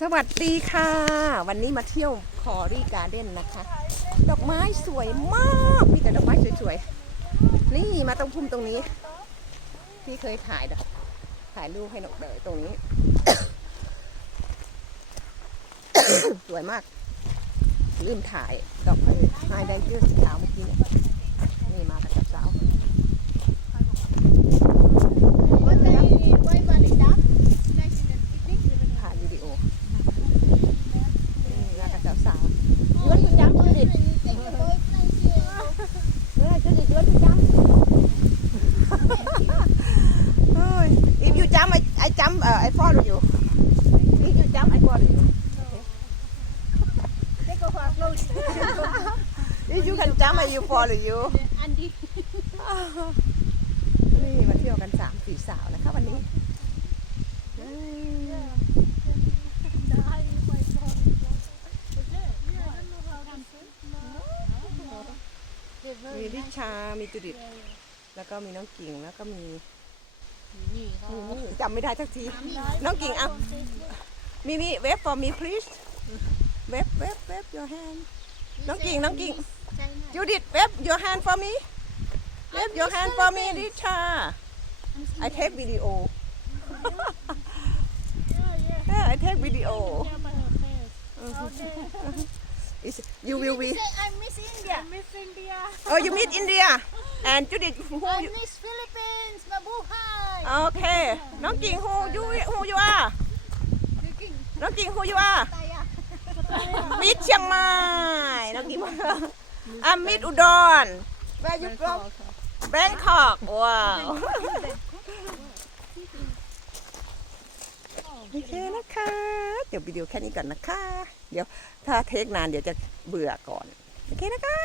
สวัสดีค่ะ วันนี้มาเที่ยวคอรี่การ์เด้นนะคะ ดอกไม้สวยมากมีแต่ดอกไม้สวยๆ นี่มาตรงพุ่มตรงนี้ ที่เคยถ่ายดอกถ่ายรูปให้นกเดยตรงนี้ สวยมาก ลืมถ่ายดอกไม้ไฮไดเจอร์สีขาวเมื่อกี้เนี่ยนี่มากับสาว Wat ben je, waar ben ik dan? Lijst in een evening? ถ่ายวิดีโอนี่มากับสาวๆย้วนคุณย้ำดูดิ Take your boyfriend here. เมื่อจะดิย้วนคุณย้ำ เฮ้ย if you jump I I jump เอ่อ I follow you if you jump I follow you Take off our clothes. if you can jump I will follow you Andy. นี่มาเที่ยวกันสามสี่สาวนะคะวันนี้อืมมีริชา มีจุดิต แล้วก็มีน้องกิ่ง แล้วก็มีมีนี่ จำไม่ได้สักที น้องกิ่งเอามีมีเว็บ for me please เว็บเว็บเว็บ your hand น้องกิ่งน้องกิ่งจูดิตเว็บ your hand for me เว็บ your hand for me ริชา I take video yeah I take video It's, you will be Say I'm Miss India. Miss India. oh you meet India and Judith who I'm you Miss Philippines. Mabuhay. okay น้องกิ่ง who you who you are น้องกิ่ง who you are Taya. มิดเชียงใหม่น้องกิ่งอะมิดอุดร where you from Bangkok ว้าว โอเคนะคะ เดี๋ยววิดีโอแค่นี้ก่อนนะคะ เดี๋ยวถ้าเทคนานเดี๋ยวจะเบื่อก่อน โอเคนะคะ